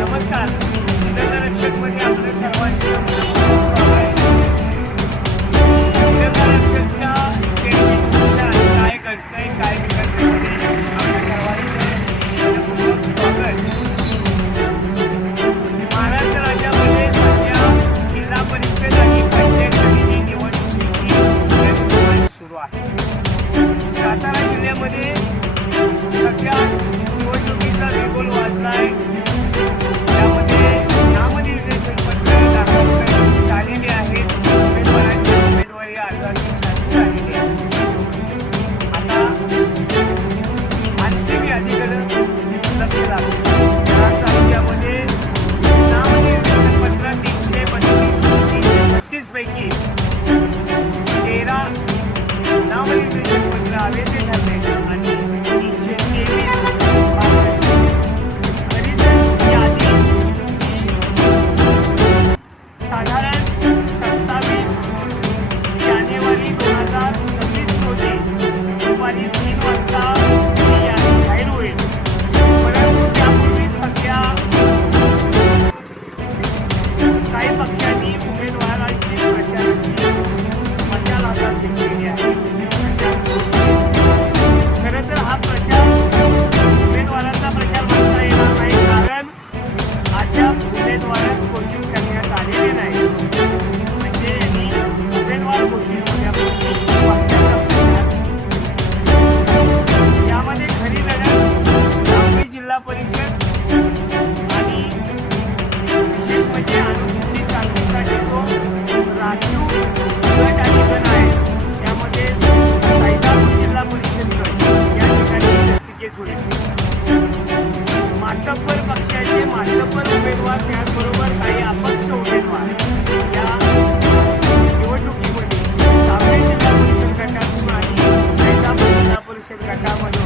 नमस्कार. निसर्गरक्षकमध्ये आपलं सर्वांचं स्वागत आहे. निसर्गरक्षकच्या चेहऱ्यानुसार काय घडतंय, काय बिघडतंय आपल्या सर्वांचं स्वागत. महाराष्ट्र राज्यामध्ये सध्या जिल्हा परिषद आणि पंचायत समिती निवडणुकीची सुरू आहे. सातारा जिल्ह्यामध्ये सध्या निवडणुकीचा बिगुल वाजला आहे. त्यामध्ये नामनिर्देशन पत्र दाखल झालेली आहेत. उमेदवारांची उमेदवारी अर्जाची झालेली आहे. आता अंतिम यादीकडे लक्ष लागले. तालुक्यामध्ये नामनिर्देशन पत्र 332 पैकी 13 नामनिर्देशन पत्र अवैध ठरले आणि 323 साधारण 27 जानेवारी 2026 रोजी दुपारी 3 वाजता ही यादी जाहीर होईल. परंतु त्यापूर्वी सध्या काही पक्षांनी उमेदवारांची प्रचाराची मशाल हातात घेतलेली आहे. खरं तर हा प्रचार उमेदवारांचा प्रचार म्हणता येणार नाही, कारण अद्याप उमेदवार घोषित करण्यात आलेले नाही. म्हणजे यांनी उमेदवार घोषित होण्यापूर्वी पक्षाचा प्रचार. यामध्ये खरी लढत सांगली जिल्हा परिषद आणि विशेष म्हणजे अनुसूचित जातीसाठी तो राखीव गट आणि गण आहे. त्यामध्ये सैदापूर जिल्हा परिषद गट या ठिकाणी लसीकेच होईल. मातब्बर पक्षाचे मातब्बर उमेदवार, त्याचबरोबर काही अपक्ष उमेदवार या निवडणुकीमध्ये सांगली जिल्हा परिषद गटातून आणि सैदापूर जिल्हा परिषद गटामध्ये